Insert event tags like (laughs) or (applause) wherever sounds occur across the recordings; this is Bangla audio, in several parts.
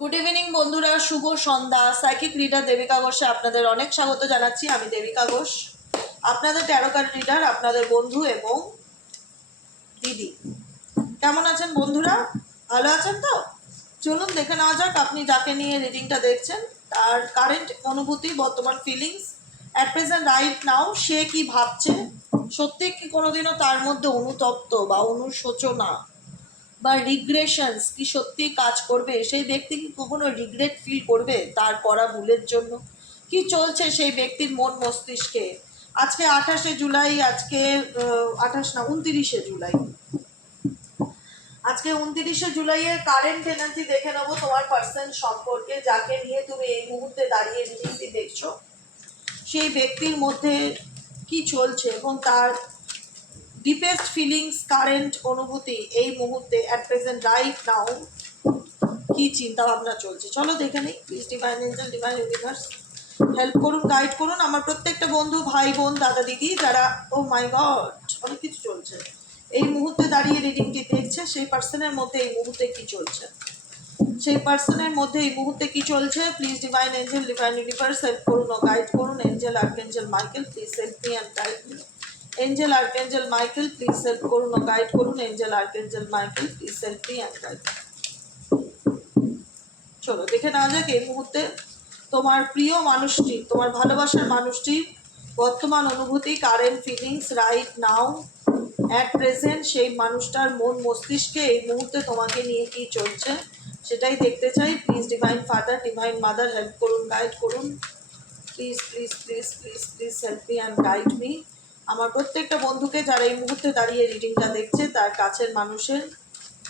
গুড ইভিনিং বন্ধুরা, শুভ সন্ধ্যা। সাইকিক রিডার দেবিকা ঘোষে আপনাদের অনেক স্বাগত জানাচ্ছি। আমি দেবিকা ঘোষ, আপনাদের কার্ড রিডার আপনাদের বন্ধু এবং দিদি। কেমন আছেন বন্ধুরা? ভালো আছেন তো? চলুন দেখে নেওয়া যাক, আপনি যাকে নিয়ে রিডিংটা দেখছেন, তার কারেন্ট অনুভূতি, বর্তমান feelings at present right now সে কি ভাবছে? সত্যি কি কোনোদিনও তার মধ্যে অনুতপ্ত বা অনুশোচনা? বা রিগ্রেশনস কি সত্যি কাজ করবে? সেই ব্যক্তি কি কখনো রিগ্রেট ফিল করবে তার করা ভুলের জন্য? কি চলছে সেই ব্যক্তির মন মস্তিষ্কে? আজকে আঠাশে জুলাই, আজকে আঠাশ না, উনতিরিশে জুলাই। আজকে উনতিরিশে জুলাইয়ের কারেন্ট এনার্জি দেখে নেব তোমার পার্সন সম্পর্কে, যাকে নিয়ে তুমি এই মুহূর্তে দাঁড়িয়ে রিডিংটি দেখছ। সেই ব্যক্তির মধ্যে কি চলছে এবং তার ডিপেস্ট ফিলিংস কারেন্ট অনুভূতি এই মুহূর্তে অ্যাট প্রেজেন্ট রাইট নাও কি চিন্তা ভাবনা চলছে? চলো দেখে নিই please divine angel divine universe help করুন গাইড করুন। আমার প্রত্যেকটা বন্ধু, ভাই, বোন, দাদা, দিদি যারা ও মাই গড অনেক কিছু চলছে। এই মুহূর্তে দাঁড়িয়ে রিডিংটি দেখছে, সেই পার্সনের মধ্যে এই মুহূর্তে কি চলছে? সেই পার্সনের মধ্যে এই মুহূর্তে কি চলছে? Please divine angel divine universe help করুন ও গাইড করুন। Angel archangel Michael please help me and guide me angel archangel Michael please help করুন ও গাইড করুন। Angel archangel Michael please help me and guide চলো, দেখে নেওয়া যাক এই মুহূর্তে তোমার প্রিয় মানুষটি, তোমার ভালোবাসার মানুষটির বর্তমান অনুভূতি current feelings right now at present সেই মানুষটার মন মস্তিষ্কে এই মুহূর্তে তোমাকে নিয়ে কি চলছে সেটাই দেখতে চাই। Please divine father divine mother help করুন গাইড করুন। Please please please please please help me and guide me আমার প্রত্যেকটা বন্ধুকে যারা এই মুহূর্তে দাঁড়িয়ে রিডিংটা দেখছে, তার কাছের মানুষের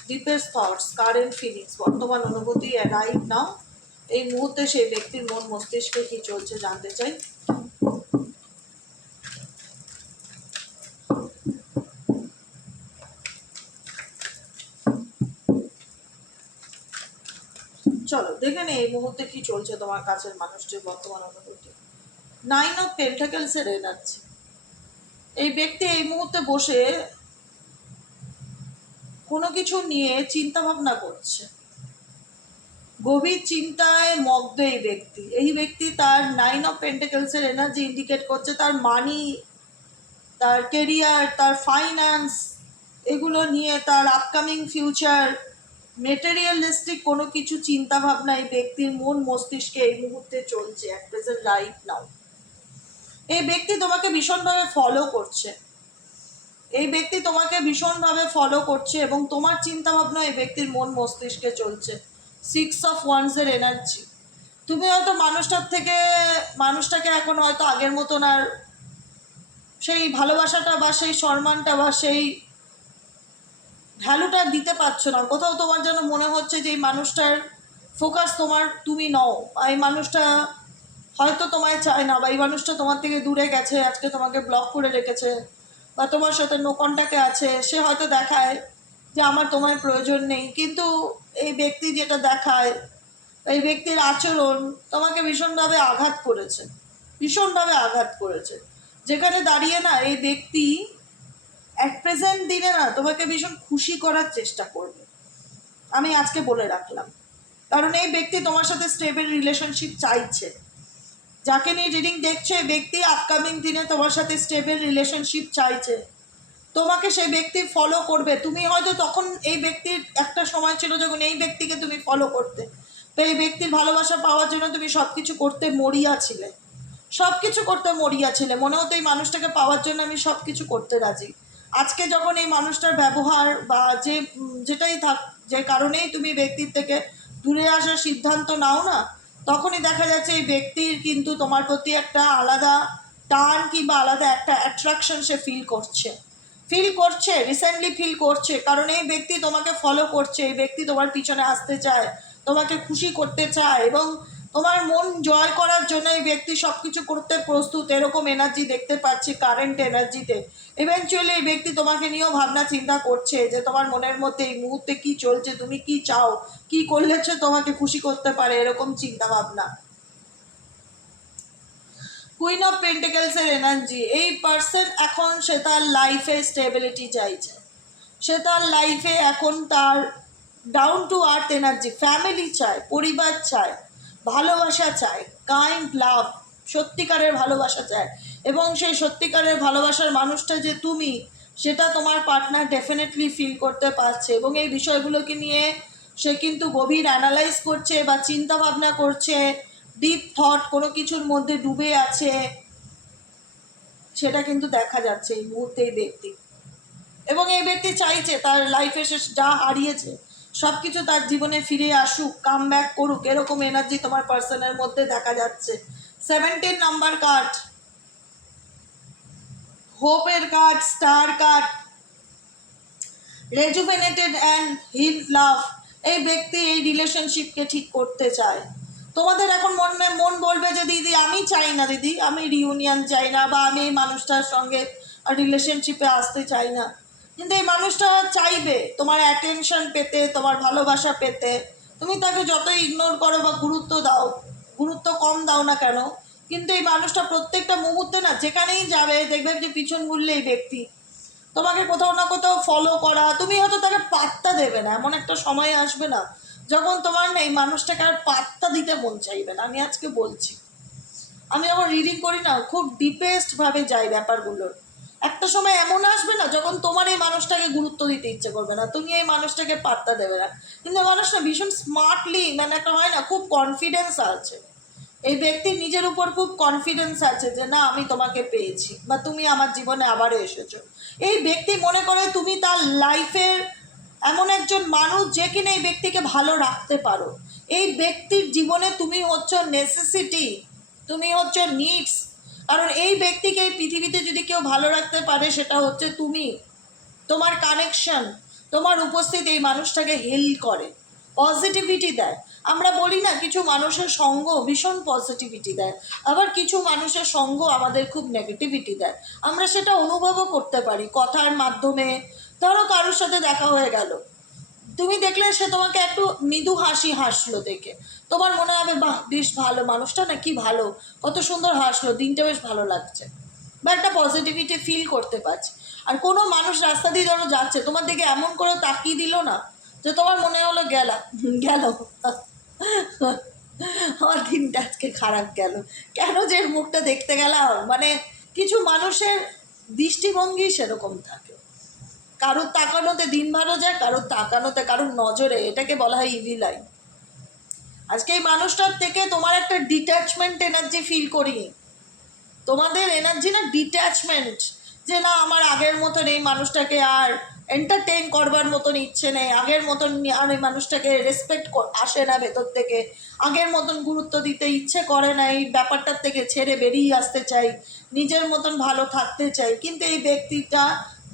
ডিপেস্ট থটস কারেন্ট ফিলিংস বর্তমান অনুভূতি রাইট নাও এই মুহূর্তে সেই ব্যক্তির মন মস্তিষ্কে কি চলছে জানতে চাই। চলো, দেখে নে এই মুহূর্তে কি চলছে তোমার কাছের মানুষটির বর্তমান অনুভূতি। নাইন অফ পেন্টাকেলসের এনার্জি এই ব্যক্তি এই মুহূর্তে বসে কোনো কিছু নিয়ে চিন্তা ভাবনা করছে। গভীর চিন্তায় মগ্ধ এই ব্যক্তি। এই ব্যক্তি তার নাইন অফ পেন্টাকেলসের এনার্জি ইন্ডিকেট করছে, তার মানি তার কেরিয়ার তার ফাইন্যান্স এগুলো নিয়ে তার আপকামিং ফিউচার মেটেরিয়ালিস্টিক কোনো কিছু চিন্তা ভাবনা এই ব্যক্তির মন মস্তিষ্কে এই মুহূর্তে চলছে অ্যাট প্রেজেন্ট রাইট নাও এই ব্যক্তি তোমাকে ভীষণভাবে ফলো করছে। এই ব্যক্তি তোমাকে ভীষণভাবে ফলো করছে এবং তোমার চিন্তা ভাবনা এই ব্যক্তির মন মস্তিষ্কে চলছে। সিক্স অফ ওয়ান্সের এনার্জি তুমি হয়তো মানুষটার থেকে, মানুষটাকে এখন হয়তো আগের মতন আর সেই ভালোবাসাটা বা সেই সম্মানটা বা সেই ভ্যালুটা দিতে পারছ না। কোথাও তোমার যেন মনে হচ্ছে যে এই মানুষটার ফোকাস তোমার, তুমি নও। এই মানুষটা হয়তো তোমায় চায় না, বা এই মানুষটা তোমার থেকে দূরে গেছে, আজকে তোমাকে ব্লক করে রেখেছে, বা তোমার সাথে নো কন্ট্যাক্টে আছে, সে হয়তো দেখায় যে আমার তোমার প্রয়োজন নেই। কিন্তু এই ব্যক্তি যেটা দেখায়, এই ব্যক্তির আচরণ তোমাকে ভীষণভাবে আঘাত করেছে, ভীষণভাবে আঘাত করেছে। যেখানে দাঁড়িয়ে না এই ব্যক্তি অ্যাট প্রেজেন্ট দিনে না তোমাকে ভীষণ খুশি করার চেষ্টা করবে। আমি আজকে বলে রাখলাম। কারণ এই ব্যক্তি তোমার সাথে স্টেবল রিলেশনশিপ চাইছে। যাকে নিয়ে রিডিং দেখছে, ব্যক্তি আপকামিং দিনে তোমার সাথে স্টেবল রিলেশনশিপ চাইছে। তোমাকে সেই ব্যক্তি ফলো করবে। তুমি হয়তো তখন এই ব্যক্তির একটা সময় ছিল যখন এই ব্যক্তিকে তুমি ফলো করতে। তো এই ব্যক্তির ভালোবাসা পাওয়ার জন্য তুমি সব কিছু করতে মরিয়া ছিলে। সব কিছু করতে মরিয়া ছিলে। মনে হতো এই মানুষটাকে পাওয়ার জন্য আমি সব কিছু করতে রাজি। আজকে যখন এই মানুষটার ব্যবহার বা যে যেটাই থাক, যে কারণেই তুমি ব্যক্তির থেকে দূরে আসার সিদ্ধান্ত নাও না তখনই দেখা যাচ্ছে এই ব্যক্তির কিন্তু তোমার প্রতি একটা আলাদা টান কিংবা আলাদা একটা অ্যাট্রাকশন সে ফিল করছে। ফিল করছে রিসেন্টলি ফিল করছে, কারণ এই ব্যক্তি তোমাকে ফলো করছে, এই ব্যক্তি তোমার পিছনে আসতে চায়, তোমাকে খুশি করতে চায় এবং তোমার মন জয় করার জন্য এই ব্যক্তি সব কিছু করতে প্রস্তুত, এরকম এনার্জি দেখতে পাচ্ছি কারেন্ট এনার্জিতে ইভেনচুয়ালি এই ব্যক্তি তোমাকে নিয়েও ভাবনা, চিন্তা করছে যে তোমার মনের মধ্যে এই মুহূর্তে কি চলছে, তুমি কি চাও, কি করলেছে তোমাকে খুশি করতে পারে, এরকম চিন্তা ভাবনা। কুইন অফ পেন্টিকেলসের এনার্জি এই পার্সন এখন সে তার লাইফে স্টেবিলিটি চাইছে। সে তার লাইফে এখন তার down to earth energy family চায়, পরিবার চায়। ভালোবাসা চায় কাইন্ড লাভ সত্যিকারের ভালোবাসা চায়। এবং সেই সত্যিকারের ভালোবাসার মানুষটা যে তুমি, সেটা তোমার পার্টনার ডেফিনেটলি ফিল করতে পারছে। এবং এই বিষয়গুলোকে নিয়ে সে কিন্তু গভীর অ্যানালাইজ করছে বা চিন্তা ভাবনা করছে ডিপ থট কোনো কিছুর মধ্যে ডুবে আছে, সেটা কিন্তু দেখা যাচ্ছে এই মুহূর্তে এই ব্যক্তি এবং এই ব্যক্তি চাইছে তার লাইফে সে যা হারিয়েছে সব কিছু তার জীবনে ফিরে আসুক কাম ব্যাক করুক, এরকম এনার্জি তোমার পার্সনের মধ্যে দেখা যাচ্ছে। Seventeen number card হোপের card star card rejuvenated and heal love এই ব্যক্তি এই রিলেশনশিপকে ঠিক করতে চায়। তোমাদের এখন মনে, মন বলবে যে, দিদি, আমি চাই না, দিদি। আমি রিউনিয়ন চাই না বা আমি এই মানুষটার সঙ্গে রিলেশনশিপে আসতে চাই না। কিন্তু এই মানুষটা চাইবে তোমার অ্যাটেনশন পেতে, তোমার ভালোবাসা পেতে। তুমি তাকে যত ইগনোর করো বা গুরুত্ব দাও, গুরুত্ব কম দাও না কেন, কিন্তু এই মানুষটা প্রত্যেকটা মুহূর্তে না যেখানেই যাবে দেখবে যে পিছন ঘুরলে এই ব্যক্তি। তোমাকে কোথাও না কোথাও ফলো করা, তুমি হয়তো তাকে পাত্তা দেবে না, এমন একটা সময় আসবে না যখন তোমার না এই মানুষটাকে আর পাত্তা দিতে মন চাইবে না। আমি আজকে বলছি, আমি যখন রিডিং করি না, খুব ডিপেস্ট ভাবে যাই ব্যাপারগুলোর। একটা সময় এমন আসবে না যখন তোমার এই মানুষটাকে গুরুত্ব দিতে ইচ্ছে করবে না, তুমি এই মানুষটাকে পাত্তা দেবে না। কিন্তু মানুষটা ভীষণ স্মার্টলি মানে একটা হয় না, খুব কনফিডেন্স আছে। এই ব্যক্তির নিজের উপর খুব কনফিডেন্স আছে যে, না, আমি তোমাকে পেয়েছি বা তুমি আমার জীবনে আবারও এসেছ। এই ব্যক্তি মনে করে তুমি তার লাইফের এমন একজন মানুষ যে কিনা এই ব্যক্তিকে ভালো রাখতে পারো। এই ব্যক্তির জীবনে তুমি হচ্ছ নেসেসিটি তুমি হচ্ছ নিডস কারণ এই ব্যক্তিকে এই পৃথিবীতে যদি কেউ ভালো রাখতে পারে, সেটা হচ্ছে তুমি। তোমার কানেকশন তোমার উপস্থিতি এই মানুষটাকে হেল করে। পজিটিভিটি দেয়। আমরা বলি না, কিছু মানুষের সঙ্গ ভীষণ পজিটিভিটি দেয়। আবার কিছু মানুষের সঙ্গ আমাদের খুব নেগেটিভিটি দেয়। আমরা সেটা অনুভবও করতে পারি কথার মাধ্যমে। ধরো কারোর সাথে দেখা হয়ে গেল। তুমি দেখলে সে তোমাকে একটু মৃদু হাসি হাসলো দেখে। তোমার মনে হবে, বাহ, বেশ ভালো। মানুষটা না কি ভালো? কত সুন্দর হাসলো। দিনটা বেশ ভালো লাগছে। বা একটা পজিটিভিটি ফিল করতে পারছি। আর কোনো মানুষ রাস্তা দিয়ে ধরো যাচ্ছে, তোমার দিকে এমন করে তাকিয়ে দিল না যে তোমার মনে হলো গেলা। গেল। আমার দিনটা আজকে খারাপ গেল। কেন যে মুখটা দেখতে গেলাম? মানে কিছু মানুষের দৃষ্টিভঙ্গি সেরকম থাকে। কারোর তাকানোতে দিন ভালো যায়, কারোর তাকানোতে, কারোর নজরে, এটাকে বলা হয় ইভিল আই আজকে এই মানুষটার থেকে তোমার একটা ডিট্যাচমেন্ট এনার্জি ফিল করি। তোমাদের এনার্জি না ডিট্যাচমেন্ট যে না আমার আগের মতন এই মানুষটাকে আর এন্টারটেইন করবার মতন ইচ্ছে নেই, আগের মতন আর এই মানুষটাকে রেসপেক্ট আসে না ভেতর থেকে, আগের মতন গুরুত্ব দিতে ইচ্ছে করে না, এই ব্যাপারটার থেকে ছেড়ে বেরিয়ে আসতে চাই, নিজের মতন ভালো থাকতে চাই। কিন্তু এই ব্যক্তিটা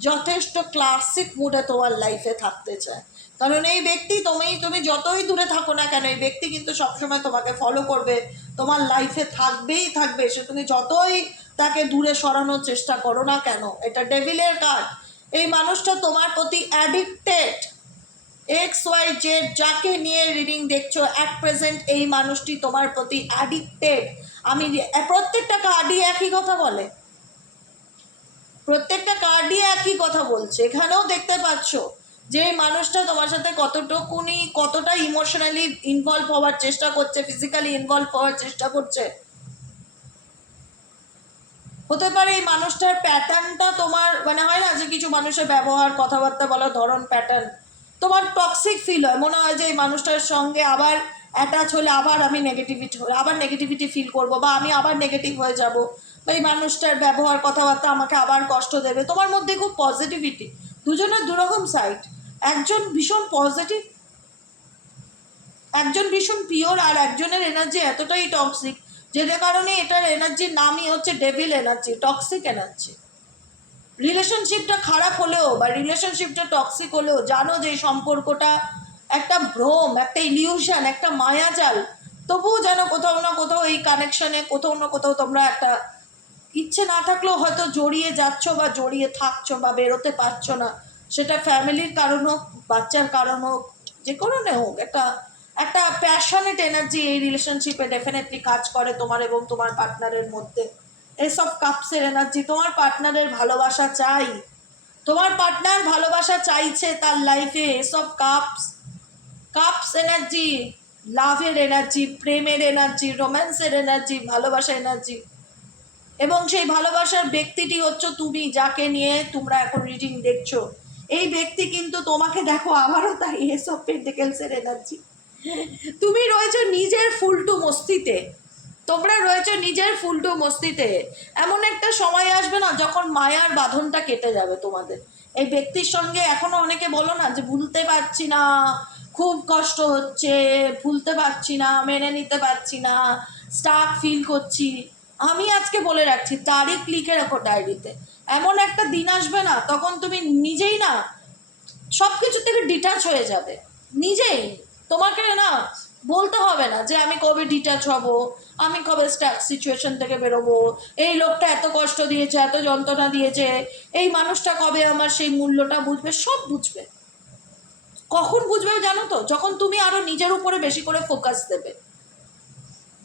যথেষ্ট ক্লাসিক মুডে তোমার লাইফে থাকতে চায়। কারণ এই ব্যক্তি তুমি তুমি যতই দূরে থাকো না কেন, এই ব্যক্তি কিন্তু সবসময় তোমাকে ফলো করবে। তোমার লাইফে থাকবেই থাকবে, সে তুমি যতই তাকে দূরে সরানোর চেষ্টা করো না কেন, এটা ডেভিলের কার্ড এই মানুষটা তোমার প্রতি অ্যাডিক্টেড এক্স ওয়াই জেড যাকে নিয়ে রিডিং দেখছ অ্যাট প্রেজেন্ট এই মানুষটি তোমার প্রতি অ্যাডিক্টেড আমি প্রত্যেকটা কার্ডই একই কথা বলে। প্রত্যেকটা কার্ডই একই কথা বলছে। এখানেও দেখতে পাচ্ছ যে মানুষটা তোমার সাথে কতটুকুনি, কতটা ইমোশনালি ইনভলভ হওয়ার চেষ্টা করছে ফিজিক্যালি ইনভলভ হওয়ার চেষ্টা করছে। হতে পারে এই মানুষটার প্যাটার্নটা তোমার মানে হয় না যে কিছু মানুষের ব্যবহার, কথাবার্তা বলার ধরন প্যাটার্ন তোমার টক্সিক ফিল হয়। মনে হয় যে এই মানুষটার সঙ্গে আবার অ্যাটাচ হলে আবার আমি নেগেটিভিটি আবার নেগেটিভিটি ফিল করব বা আমি আবার নেগেটিভ হয়ে যাব। এই মানুষটার ব্যবহার, কথাবার্তা আমাকে আবার কষ্ট দেবে। তোমার মধ্যে খুব পজিটিভিটি দুজনের দুরকম সাইড একজন ভীষণ পজিটিভ একজন ভীষণ পিওর আর একজনের এনার্জি এতটাই টক্সিক যেটার কারণে এটার এনার্জির নামই হচ্ছে ডেভিল এনার্জি টক্সিক এনার্জি রিলেশনশিপটা খারাপ হলেও বা রিলেশনশিপটা টক্সিক হলেও জানো যে সম্পর্কটা একটা ভ্রম, একটা ইলিউশন একটা মায়াজাল। তবুও যেন কোথাও না কোথাও এই কানেকশনে কোথাও না কোথাও তোমরা একটা ইচ্ছে না থাকলেও হয়তো জড়িয়ে যাচ্ছ বা জড়িয়ে থাকছো বা বেরোতে পারছ না। সেটা ফ্যামিলির কারণ হোক, বাচ্চার কারণ হোক, যে কোনো হোক, একটা একটা প্যাশনেট এনার্জি এই রিলেশনশিপে ডেফিনেটলি কাজ করে তোমার এবং তোমার পার্টনারের মধ্যে। এসব কাপসের এনার্জি তোমার পার্টনারের ভালোবাসা চাই। তোমার পার্টনার ভালোবাসা চাইছে তার লাইফে এসব কাপস কাপস এনার্জি লাভের এনার্জি প্রেমের এনার্জি রোম্যান্সের এনার্জি ভালোবাসা এনার্জি এবং সেই ভালোবাসার ব্যক্তিটি হচ্ছে তুমি, যাকে নিয়ে তোমরা এখন রিডিং দেখছ। এই ব্যক্তি কিন্তু তোমাকে দেখো আবারও তাই এসব পেন্টিকেলসের এনার্জি তুমি রয়েছো নিজের ফুলটু মস্তিতে। তোমরা রয়েছো নিজের ফুলটু মস্তিতে। এমন একটা সময় আসবে না যখন মায়ার বাঁধনটা কেটে যাবে তোমাদের। এই ব্যক্তির সঙ্গে এখনও অনেকে বলো না যে ভুলতে পারছি না, খুব কষ্ট হচ্ছে, ভুলতে পারছি না, মেনে নিতে পারছি না স্টাক ফিল করছি। আমি আজকে বলে রাখছি, তারিখ লিখে রাখো ডায়েরিতে। এমন একটা দিন আসবে না, তখন তুমি নিজেই না সব কিছু থেকে ডিটাচ হয়ে যাবে। নিজেই। তোমাকে না, বলতে হবে না যে আমি কবে ডিটাচ হব, আমি কবে স্ট্যাক সিচুয়েশন থেকে বেরোবো, এই লোকটা এত কষ্ট দিয়েছে, এত যন্ত্রণা দিয়েছে, এই মানুষটা কবে আমার সেই মূল্যটা বুঝবে? সব বুঝবে। কখন বুঝবে জানো তো? যখন তুমি আরও নিজের উপরে বেশি করে ফোকাস দেবে।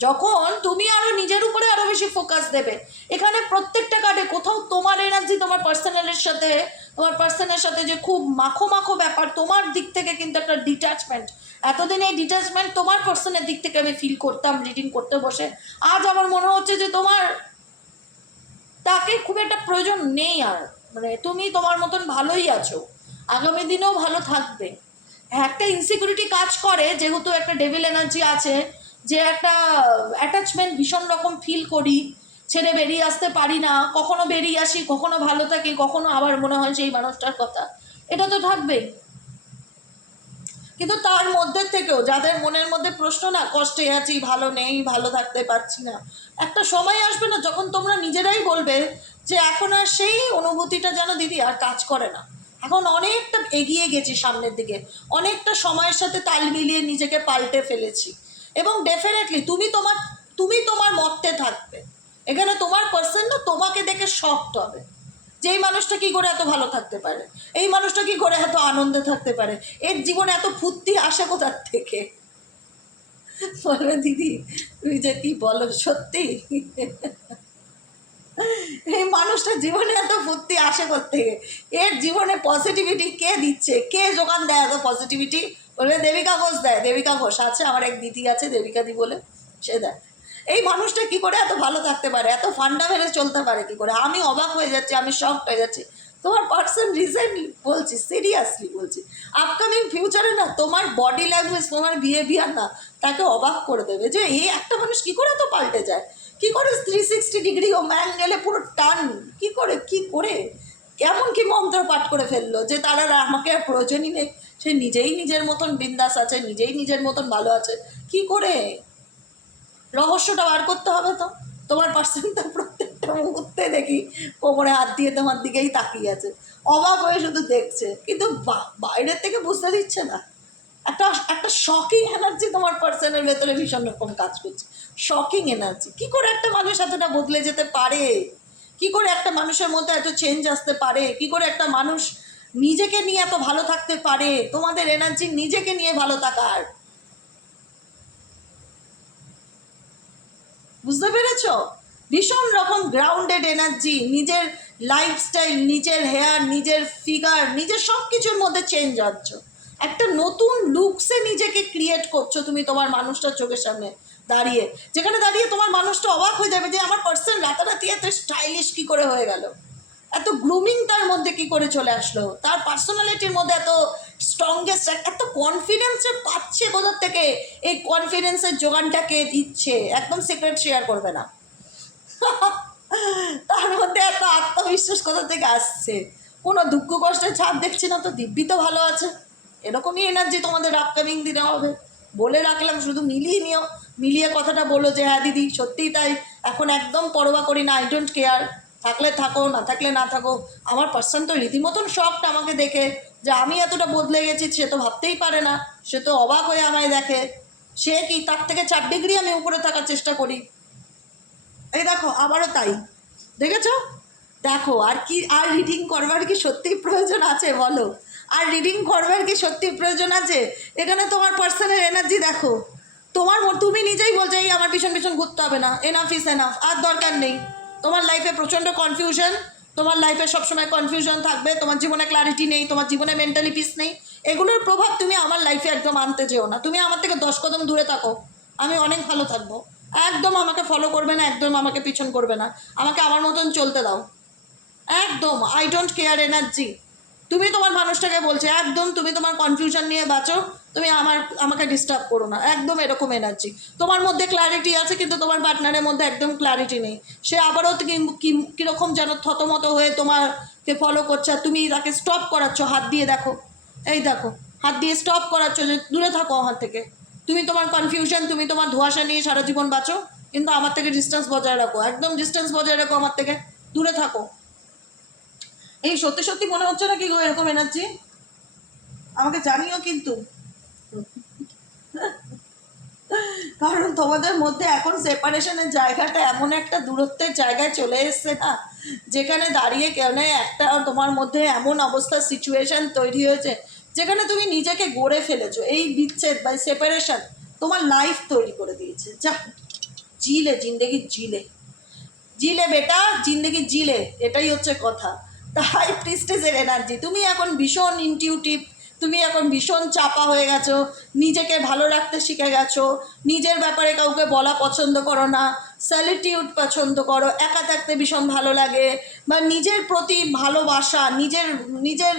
যখন তুমি আরও নিজের উপরে আরও বেশি ফোকাস দেবে, এখানে প্রত্যেকটা কার্ডে কোথাও তোমার এনার্জি তোমার পার্সোনালের সাথে, তোমার পার্সনের সাথে যে খুব মাখো মাখো ব্যাপার, তোমার দিক থেকে কিন্তু একটা ডিট্যাচমেন্ট এতদিন এই ডিট্যাচমেন্ট তোমার পার্সনের দিক থেকে আমি ফিল করতাম রিডিং করতে বসে। আজ আমার মনে হচ্ছে যে তোমার, তাকে খুব একটা প্রয়োজন নেই আর। মানে তুমি তোমার মতন ভালোই আছো। আগামী দিনেও ভালো থাকবে। একটা ইনসিকিউরিটি কাজ করে, যেহেতু একটা ডেভিল এনার্জি আছে যে একটা অ্যাটাচমেন্ট ভীষণ রকম ফিল করি, ছেড়ে বেরিয়ে আসতে পারি না, কখনো বেরিয়ে আসি, কখনো ভালো থাকি, কখনো আবার মনে হয় সেই মানুষটার কথা। এটা তো থাকবেই কিন্তু তার মধ্যে থেকেও যাদের মনের মধ্যে প্রশ্ন না, কষ্টে আছি, ভালো নেই, ভালো থাকতে পারছি না, একটা সময় আসবে না যখন তোমরা নিজেরাই বলবে যে এখন আর সেই অনুভূতিটা যেন দিদি আর কাজ করে না। এখন অনেকটা এগিয়ে গেছি সামনের দিকে, অনেকটা সময়ের সাথে তাল মিলিয়ে নিজেকে পাল্টে ফেলেছি। এবং ডেফিনেটলি তুমি তোমার তুমি তোমার মতে থাকবে। এখানে তোমার পার্সন না তোমাকে দেখে শক্ট হবে। যে এই মানুষটা কী করে এত ভালো থাকতে পারে? এই মানুষটা কী করে এত আনন্দে থাকতে পারে? এর জীবনে এত ফুর্তি আসে কোথার থেকে? বলবে, দিদি তুই যে কি বলো সত্যি? এই মানুষটার জীবনে এত ফুর্তি আসে থেকে? এর জীবনে পজিটিভিটি কে দিচ্ছে? কে যোগান দেয় এত পজিটিভিটি বলবে দেবিকা ঘোষ দেয় দেবিকা ঘোষ, আছে আমার এক দিদি আছে, দেবিকা দি বলে, সে দেয় এই মানুষটা কি করে এত ভালো থাকতে পারে? এত ফান্ডা মেরে চলতে পারে কি করে? আমি অবাক হয়ে যাচ্ছি, আমি শক হয়ে যাচ্ছি। তোমার পার্সন রিসেন্টলি বলছি সিরিয়াসলি বলছি। আপকামিং ফিউচারে না, তোমার বডি ল্যাঙ্গুয়েজ তোমার বিহেভিয়ার না, তাকে অবাক করে দেবে যে এই একটা মানুষ কি করে তো পাল্টে যায়? কি করে থ্রি সিক্সটি ডিগ্রি ও ম্যান গেলে পুরো টান? কি করে কি করে? কেমন কি মন্ত্র পাঠ করে ফেলল যে তারা আর আমাকে আর প্রয়োজনই নেই। সে নিজেই নিজের মতন বিন্দাস আছে, নিজেই নিজের মতন ভালো আছে। কি করে? রহস্যটা বার করতে হবে তো। তোমার পার্সন তো প্রত্যেকটা মুহূর্তে দেখি কোমরে হাত দিয়ে তোমার দিকেই তাকিয়ে আছে। অবাক হয়ে শুধু দেখছে। কিন্তু বাইরের থেকে বুঝতে দিচ্ছে না। একটা একটা শকিং এনার্জি তোমার পার্সনের ভেতরে ভীষণ রকম কাজ করছে। শকিং এনার্জি কি করে একটা মানুষ এতটা বদলে যেতে পারে? কি করে একটা মানুষের মধ্যে এত চেঞ্জ আসতে পারে? কি করে একটা মানুষ নিজেকে নিয়ে এত ভালো থাকতে পারে? তোমাদের এনার্জি নিজেকে নিয়ে ভালো থাকার। বুঝতে পেরেছ? ভীষণ রকম গ্রাউন্ডেড এনার্জি নিজের লাইফস্টাইল নিজের হেয়ার নিজের ফিগার নিজের সব কিছুর মধ্যে চেঞ্জ আনছো একটা নতুন লুকসে নিজেকে ক্রিয়েট করছ তুমি তোমার মানুষটার চোখের সামনে। দাঁড়িয়ে। যেখানে দাঁড়িয়ে তোমার মানুষটা অবাক হয়ে যাবে যে আমার পার্সন রাতারাতি এত স্টাইলিশ কী করে হয়ে গেল। এত গ্রুমিং তার মধ্যে কি করে চলে আসলো? তার পার্সোনালিটির মধ্যে এত স্ট্রংগেস্ট এত কনফিডেন্সে পাচ্ছে কোথার থেকে? এই কনফিডেন্সের যোগানটাকে দিচ্ছে? একদম সিক্রেট শেয়ার করবে না। (laughs) তার মধ্যে এত আত্মবিশ্বাস কোথা থেকে আসছে? কোনো দুঃখ কষ্টের ছাপ দেখছি না তো? দিব্যি তো ভালো আছে। এরকমই এনার্জি তোমাদের আপকামিং দিনে হবে। বলে রাখলাম, শুধু মিলিয়ে নিও। মিলিয়ে কথাটা বলো যে হ্যাঁ দিদি, সত্যিই তাই। এখন একদম পরোয়া করি না আই ডোন্ট কেয়ার থাকলে থাকো, না থাকলে না থাকো। আমার পার্সন তো রীতিমতন শখটা আমাকে দেখে যে, আমি এতটা বদলে গেছি, সে তো ভাবতেই পারে না। সে তো অবাক হয়ে আমায় দেখে। সে কি তার থেকে চার ডিগ্রি আমি উপরে থাকার চেষ্টা করি? এই দেখো, আবারও তাই। দেখেছ? দেখো, আর কি, আর রিডিং করবার কি সত্যিই প্রয়োজন আছে, বলো? আর রিডিং করবার কি সত্যি প্রয়োজন আছে? এখানে তোমার পার্সোনাল এনার্জি দেখো। তোমার তুমি নিজেই বলছো, এই, আমার পিছন পিছন ঘুরতে হবে না। এনাফ ইস এনাফ আর দরকার নেই। তোমার লাইফে প্রচণ্ড কনফিউশন তোমার লাইফে সবসময় কনফিউশন থাকবে। তোমার জীবনে ক্লারিটি নেই। তোমার জীবনে মেন্টালি পিস নেই। এগুলোর প্রভাব তুমি আমার লাইফে একদম আনতে যেও না। তুমি আমার থেকে দশ কদম দূরে থাকো। আমি অনেক ভালো থাকব। একদম আমাকে ফলো করবে না, একদম আমাকে পিছন করবে না। আমাকে আমার মতন চলতে দাও। একদম। আই ডোন্ট কেয়ার এনার্জি তুমি তোমার মানুষটাকে বলছে, একদম, তুমি তোমার কনফিউশন নিয়ে বাঁচো। তুমি আমার, আমাকে ডিস্টার্ব করো না। একদম এরকম এনার্জি তোমার মধ্যে ক্ল্যারিটি আছে, কিন্তু তোমার পার্টনারের মধ্যে একদম ক্ল্যারিটি নেই। সে আবারও কীরকম যেন থতমত হয়ে তোমাকে ফলো করছে তুমি তাকে স্টপ করাচ্ছ। হাত দিয়ে দেখো। এই দেখো, হাত দিয়ে স্টপ করাচ্ছ যে, দূরে থাকো আমার থেকে। তুমি তোমার কনফিউশন তুমি তোমার ধোঁয়াশা নিয়ে সারা জীবন বাঁচো, কিন্তু আমার থেকে ডিস্টেন্স বজায় রাখো। একদম ডিস্টেন্স বজায় রাখো আমার থেকে। দূরে থাকো। এই সত্যি সত্যি মনে হচ্ছে না কি গো এরকম এনার্জি আমাকে জানিও কিন্তু। কারণ তোমাদের মধ্যে এখন সেপারেশনের জায়গাটা এমন একটা দূরত্বের জায়গায় চলে এসছে না? যেখানে দাঁড়িয়ে কেন একটা তোমার মধ্যে এমন অবস্থা সিচুয়েশন তৈরি হয়েছে, যেখানে তুমি নিজেকে গড়ে ফেলেছো। এই বিচ্ছেদ বা সেপারেশন তোমার লাইফ তৈরি করে দিয়েছে। যা, জিলে, জিন্দেগি জিলে। জিলে বেটা, জিন্দগি জিলে। এটাই হচ্ছে কথা। তাই প্রিস্টেজের এনার্জি তুমি এখন ভীষণ ইনটিউটিভ তুমি এখন ভীষণ চাপা হয়ে গেছো, নিজেকে ভালো রাখতে শিখে গেছো, নিজের ব্যাপারে কাউকে বলা পছন্দ করো না স্যালিটিউড পছন্দ করো, একা থাকতে ভীষণ ভালো লাগে, বা নিজের প্রতি ভালোবাসা, নিজের নিজের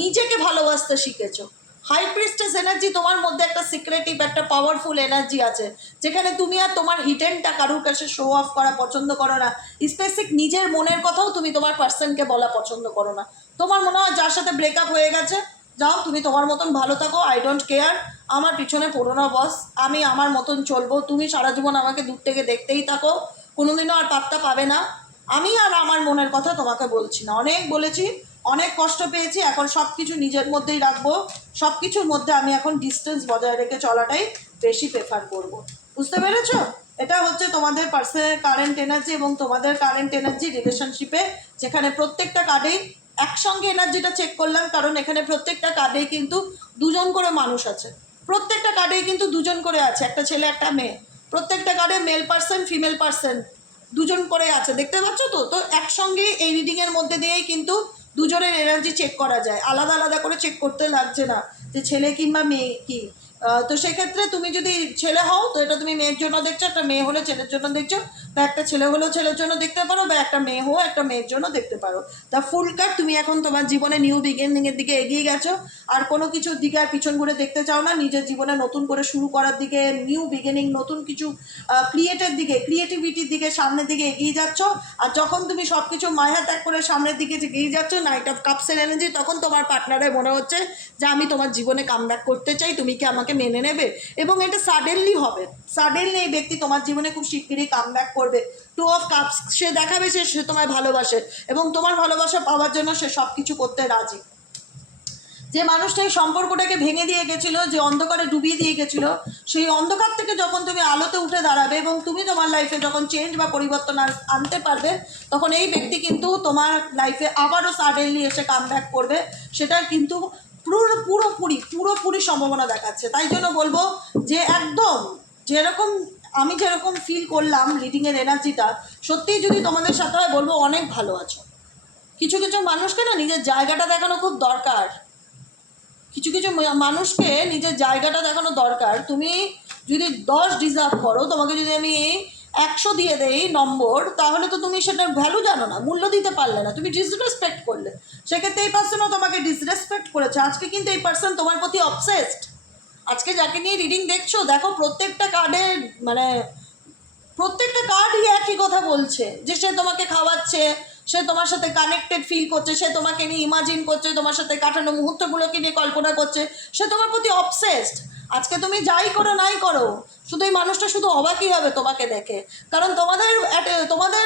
নিজেকে ভালোবাসতে শিখেছো। হাই প্রিস্টেস এনার্জি তোমার মধ্যে একটা সিক্রেটিভ একটা পাওয়ারফুল এনার্জি আছে, যেখানে তুমি আর তোমার হিডেনটা কারুর কাছে শো অফ করা পছন্দ করো না। স্পেসিফিক নিজের মনের কথাও তুমি তোমার পার্সনকে বলা পছন্দ করো না। তোমার মনে হয় যার সাথে ব্রেকআপ হয়ে গেছে যাও, তুমি তোমার মতন ভালো থাকো আই ডোন্ট কেয়ার আমার পিছনে পড়ো না বস আমি আমার মতন চলবো। তুমি সারা জীবন আমাকে দূর থেকে দেখতেই থাকো। কোনোদিনও আর পাত্তা পাবে না। আমি আর আমার মনের কথা তোমাকে বলছি না। অনেক বলেছি, অনেক কষ্ট পেয়েছি। এখন সব কিছু নিজের মধ্যেই রাখব। সব কিছুর মধ্যে আমি এখন ডিস্টেন্স বজায় রেখে চলাটাই বেশি প্রেফার করব। বুঝতে পেরেছ? এটা হচ্ছে তোমাদের পার্সোনাল কারেন্ট এনার্জি এবং তোমাদের কারেন্ট এনার্জি রিলেশনশিপে যেখানে প্রত্যেকটা কার্ডেই একসঙ্গে এনার্জিটা চেক করলাম, কারণ এখানে প্রত্যেকটা কার্ডেই কিন্তু দুজন করে মানুষ আছে। প্রত্যেকটা কার্ডেই কিন্তু দুজন করে আছে, একটা ছেলে, একটা মেয়ে। প্রত্যেকটা কার্ডে মেল পার্সন ফিমেল পার্সন দুজন করে আছে। দেখতে পাচ্ছ তো? তো একসঙ্গে এই রিডিংয়ের মধ্যে দিয়েই কিন্তু দুজনের এনার্জি চেক করা যায়। আলাদা আলাদা করে চেক করতে লাগছে না যে ছেলে কিংবা মেয়ে কি। তো সেক্ষেত্রে তুমি যদি ছেলে হও, তো এটা তুমি মেয়ের জন্য দেখছ, একটা মেয়ে হলে ছেলের জন্য দেখছ, বা একটা ছেলে হলেও ছেলের জন্য দেখতে পারো, বা একটা মেয়ে হও একটা মেয়ের জন্য দেখতে পারো। তা ফুল কাট তুমি এখন তোমার জীবনে নিউ বিগিনিংয়ের দিকে এগিয়ে গেছো, আর কোনো কিছুর দিকে আর পিছন ঘুরে দেখতে চাও না, নিজের জীবনে নতুন করে শুরু করার দিকে নিউ বিগিনিং নতুন কিছু ক্রিয়েটের দিকে ক্রিয়েটিভিটির দিকে সামনের দিকে এগিয়ে যাচ্ছ, আর যখন তুমি সব কিছু মায়া ত্যাগ করে সামনের দিকে এগিয়ে যাচ্ছ নাইট অফ কাপসের এনার্জি তখন তোমার পার্টনারের মনে হচ্ছে যে আমি তোমার জীবনে কাম করতে চাই, তুমি কি আমাকে মেনে নেবে এবং এটা সাডেনলি হবে। সাডেনলি এই ব্যক্তি তোমার জীবনে খুব শিগগিরই কাম ব্যাক করবে। টু অফ কাপস সে দেখাবে যে সে তোমায় ভালোবাসে এবং তোমার ভালোবাসা পাওয়ার জন্য সে সব কিছু করতে রাজি। যে মানুষটা এই সম্পর্কটাকে ভেঙে দিয়ে গেছিল, যে অন্ধকারে ডুবিয়ে দিয়ে গেছিল, সেই অন্ধকার থেকে যখন তুমি আলোতে উঠে দাঁড়াবে এবং তুমি তোমার লাইফে যখন চেঞ্জ বা পরিবর্তন আনতে পারবে, তখন এই ব্যক্তি কিন্তু তোমার লাইফে আবারও সাডেনলি এসে কাম ব্যাক করবে। সেটার কিন্তু পুরো, পুরোপুরি পুরোপুরি সম্ভাবনা দেখাচ্ছে। তাই জন্য বলব যে একদম যেরকম আমি যেরকম ফিল করলাম রিডিংয়ের এনার্জিটা সত্যিই যদি তোমাদের সাথে হয়, বলব অনেক ভালো আছো। কিছু কিছু মানুষকে না নিজের জায়গাটা দেখানো খুব দরকার। কিছু কিছু মানুষকে নিজের জায়গাটা দেখানো দরকার। তুমি যদি দশ ডিজার্ভ করো, তোমাকে যদি আমি একশো দিয়ে দেই নম্বর, তাহলে তো তুমি সেটার ভ্যালু জানো না, মূল্য দিতে পারলে না, তুমি ডিসরেসপেক্ট করলে। সেক্ষেত্রে এই পার্সনও তোমাকে ডিসরেসপেক্ট করেছে। আজকে কিন্তু এই পার্সন তোমার প্রতি অবসেসড আজকে যাকে নিয়ে রিডিং দেখছ, দেখো প্রত্যেকটা কার্ডের মানে প্রত্যেকটা কার্ডই একই কথা বলছে, যে সে তোমাকে খাওয়াচ্ছে, সে তোমার সাথে কানেক্টেড ফিল করছে, সে তোমাকে নিয়ে ইমাজিন করছে, তোমার সাথে কাটানো মুহূর্তগুলোকে নিয়ে কল্পনা করছে, সে তোমার প্রতি অবসেসড আজকে তুমি যাই করো, নাই করো, শুধু এই মানুষটা শুধু অবাকই হবে তোমাকে দেখে। কারণ তোমাদের তোমাদের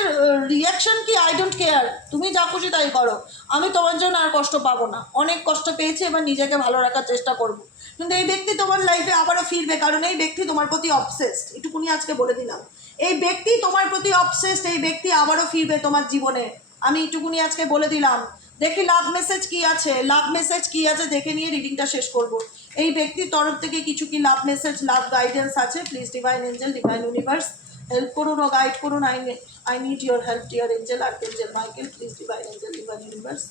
রিয়াকশন কি? আই ডোন্ট কেয়ার তুমি যা খুশি তাই করো। আমি তোমার জন্য আর কষ্ট পাবো না। অনেক কষ্ট পেয়েছি, এবার নিজেকে ভালো রাখার চেষ্টা করব। কিন্তু এই ব্যক্তি তোমার লাইফে আবারও ফিরবে, কারণ এই ব্যক্তি তোমার প্রতি অবসেসড এটুকুনি আজকে বলে দিলাম। এই ব্যক্তি তোমার প্রতি অবসেসড এই ব্যক্তি আবারও ফিরবে তোমার জীবনে। আমি এটুকুনি আজকে বলে দিলাম। দেখি লাভ মেসেজ কি আছে? লাভ মেসেজ কি আছে? দেখে নিয়ে রিডিংটা শেষ করব। এই ব্যক্তির তরফ থেকে কিছু কি লাভ মেসেজ লাভ গাইডেন্স আছে? Please divine angel divine universe help করুন ও গাইড করুন। I I need your help dear angel archangel Michael please divine angel divine universe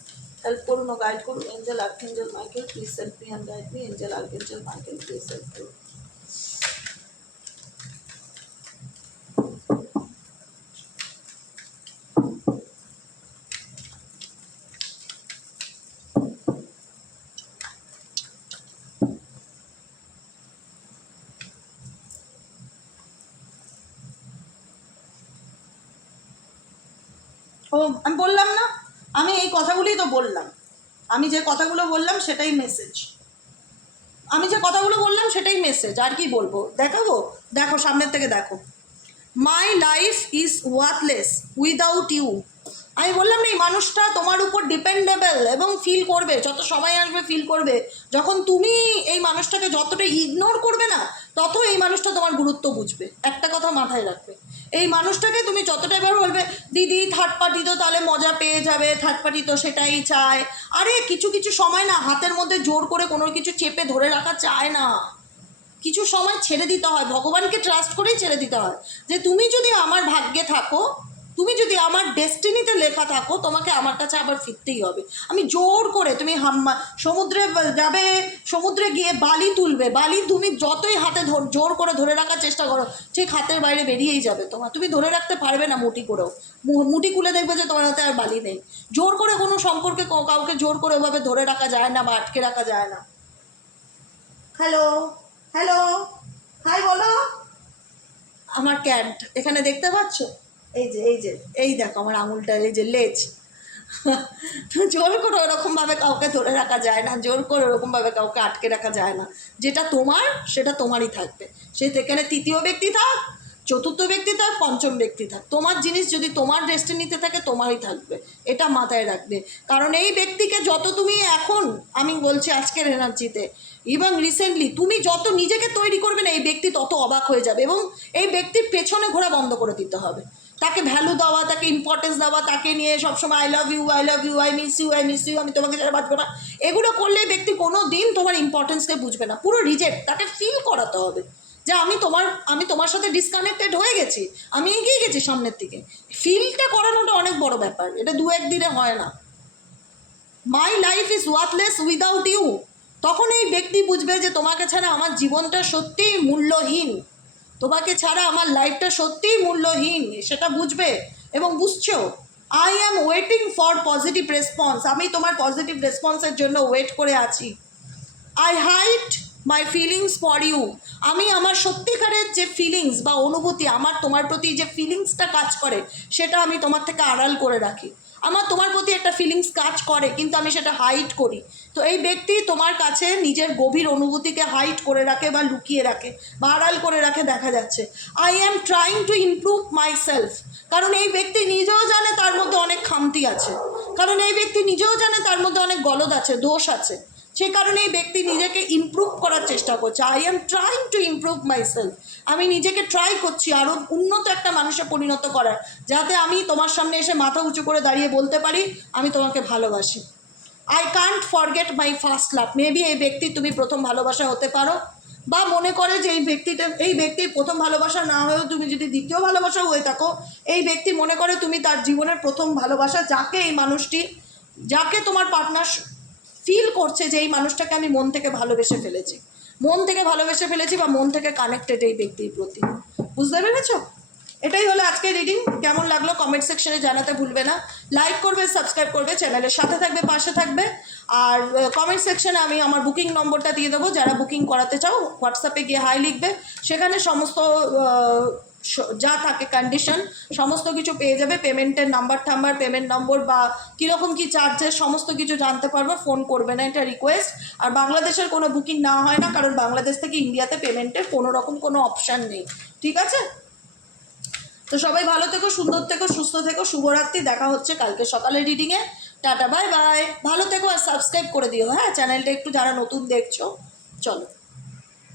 help করুন ও গাইড করুন। Angel archangel Michael please help me and guide me angel archangel Michael please help করুন আমি বললাম না, আমি এই কথাগুলোই তো বললাম। আমি যে কথাগুলো বললাম সেটাই মেসেজ আমি যে কথাগুলো বললাম সেটাই মেসেজ আর কি বলব? দেখাবো? দেখো, সামনের থেকে দেখো। My life is worthless without you আমি বললাম না, এই মানুষটা তোমার উপর ডিপেন্ডেবল এবং ফিল করবে, যত সময় আসবে ফিল করবে। যখন তুমি এই মানুষটাকে যতটা ইগনোর করবে না তত এই মানুষটা তোমার গুরুত্ব বুঝবে। একটা কথা মাথায় রাখবে। এই মানুষটাকে তুমি যতটা এবার বলবে, দিদি থার্ড পার্টি তো তাহলে মজা পেয়ে যাবে থার্ড পার্টি তো সেটাই চায়। আরে, কিছু কিছু সময় না হাতের মধ্যে জোর করে কোনো কিছু চেপে ধরে রাখা চায় না। কিছু সময় ছেড়ে দিতে হয়, ভগবানকে ট্রাস্ট করেই ছেড়ে দিতে হয়। যে তুমি যদি আমার ভাগ্যে থাকো তুমি যদি আমার ডেস্টিনিতে লেখা থাকো, তোমাকে আমার কাছে আবার ফিরতেই হবে। আমি জোর করে তুমি হাম্মা, সমুদ্রে যাবে, সমুদ্রে গিয়ে বালি তুলবে, বালি তুমি যতই হাতে জোর করে ধরে রাখার চেষ্টা করো, ঠিক হাতের বাইরে বেরিয়েই যাবে তোমার। তুমি ধরে রাখতে পারবে না মুটি করেও। মুটি খুলে দেখবে যে তোমার হাতে আর বালি নেই। জোর করে কোনো সম্পর্কে কাউকে জোর করে ওভাবে ধরে রাখা যায় না বা আটকে রাখা যায় না। হ্যালো হ্যালো হাই বলো। আমার ক্যাট এখানে দেখতে পাচ্ছ? এই যে এই যে, এই দেখো আমার আঙুলটা, এই যে লেজ। জোর করে ওরকমভাবে কাউকে ধরে রাখা যায় না, জোর করে ওরকমভাবে কাউকে আটকে রাখা যায় না। যেটা তোমার, সেটা তোমারই থাকবে। সে সেখানে তৃতীয় ব্যক্তি থাক, চতুর্থ ব্যক্তি থাক, পঞ্চম ব্যক্তি থাক। তোমার জিনিস যদি তোমার ডেস্টিনিতে থাকে, তোমারই থাকবে। এটা মাথায় রাখবে। কারণ এই ব্যক্তিকে যত তুমি এখন, আমি বলছি আজকের এনার্জিতে এবং রিসেন্টলি তুমি যত নিজেকে তৈরি করবে না, এই ব্যক্তি তত অবাক হয়ে যাবে এবং এই ব্যক্তির পেছনে ঘোরা বন্ধ করে দিতে হবে। তাকে ভ্যালু দেওয়া, তাকে ইম্পর্টেন্স দেওয়া, তাকে নিয়ে সবসময় I love you I love you I miss you I miss you আমি তোমাকে ছাড়া বাঁচবো না। এগুলো করলে ব্যক্তি কোনো দিন তোমার ইম্পর্টেন্সকে বুঝবে না, পুরো রিজেক্ট তাকে ফিল করাতে হবে যে আমি তোমার আমি তোমার সাথে ডিসকানেক্টেড হয়ে গেছি, আমি এগিয়ে গেছি সামনের দিকে। ফিলটা করানোটা অনেক বড় ব্যাপার, এটা দু একদিনে হয় না। My life is worthless without you তখন এই ব্যক্তি বুঝবে যে তোমাকে ছাড়া আমার জীবনটা সত্যিই মূল্যহীন। তোমাকে ছাড়া আমার লাইফটা সত্যিই মূল্যহীন, সেটা বুঝবে? এবং বুঝছ I am waiting for positive response আমি তোমার পজিটিভ রেসপন্সের জন্য ওয়েট করে আছি। I hide my feelings for you আমি আমার সত্যিকারের যে ফিলিংস বা অনুভূতি, আমার তোমার প্রতি যে ফিলিংসটা কাজ করে, সেটা আমি তোমার থেকে আড়াল করে রাখি। আমার তোমার প্রতি একটা ফিলিংস কাজ করে, কিন্তু আমি সেটা হাইট করি। তো এই ব্যক্তি তোমার কাছে নিজের গভীর অনুভূতিকে হাইট করে রাখে বা লুকিয়ে রাখে বা আড়াল করে রাখে দেখা যাচ্ছে। I am trying to improve myself কারণ এই ব্যক্তি নিজেও জানে তার মধ্যে অনেক খামতি আছে। কারণ এই ব্যক্তি নিজেও জানে তার মধ্যে অনেক গলদ আছে, দোষ আছে। সে কারণে এই ব্যক্তি নিজেকে ইমপ্রুভ করার চেষ্টা করছে। I am trying to improve myself আমি নিজেকে ট্রাই করছি আরও উন্নত একটা মানুষে পরিণত করার, যাতে আমি তোমার সামনে এসে মাথা উঁচু করে দাঁড়িয়ে বলতে পারি, আমি তোমাকে ভালোবাসি। I can't forget my first love maybe এই ব্যক্তি তুমি প্রথম ভালোবাসা হতে পারো, বা মনে করে যে এই ব্যক্তিটা এই ব্যক্তির প্রথম ভালোবাসা না হয়েও তুমি যদি দ্বিতীয় ভালোবাসা হয়ে থাকো, এই ব্যক্তি মনে করে তুমি তার জীবনের প্রথম ভালোবাসা, যাকে এই মানুষটি, যাকে তোমার পার্টনার ফিল করছে যে এই মানুষটাকে আমি মন থেকে ভালোবেসে ফেলেছি। মন থেকে ভালোবেসে ফেলেছি বা মন থেকে কানেক্টেড এই ব্যক্তির প্রতি। বুঝতে পেরেছ? এটাই হলো আজকের রিডিং কেমন লাগল কমেন্ট সেকশনে জানাতে ভুলবে না। লাইক করবে সাবস্ক্রাইব করবে চ্যানেলের সাথে থাকবে, পাশে থাকবে। আর কমেন্ট সেকশনে আমি আমার বুকিং নম্বরটা দিয়ে দেবো। যারা বুকিং করাতে চাও হোয়াটসঅ্যাপে গিয়ে হাই লিখবে। সেখানে সমস্ত যা থাকে কন্ডিশন সমস্ত কিছু পেয়ে যাবে পেমেন্টের নাম্বার টাম্বার পেমেন্ট নম্বর বা কীরকম কী চার্জেস সমস্ত কিছু জানতে পারবে ফোন করবে না, এটা রিকোয়েস্ট আর বাংলাদেশের কোনো বুকিং না হয় না, কারণ বাংলাদেশ থেকে ইন্ডিয়াতে পেমেন্টের কোনো রকম কোনো অপশান নেই। ঠিক আছে? তো সবাই ভালো থেকো, সুন্দর থেকো, সুস্থ থেকো, শুভরাত্রি, দেখা হচ্ছে কালকে সকালে রিডিংয়ে টাটা বাই বাই ভালো থেকো আর সাবস্ক্রাইব করে দিও হ্যাঁ? চ্যানেলটা একটু যারা নতুন দেখছ, চলো।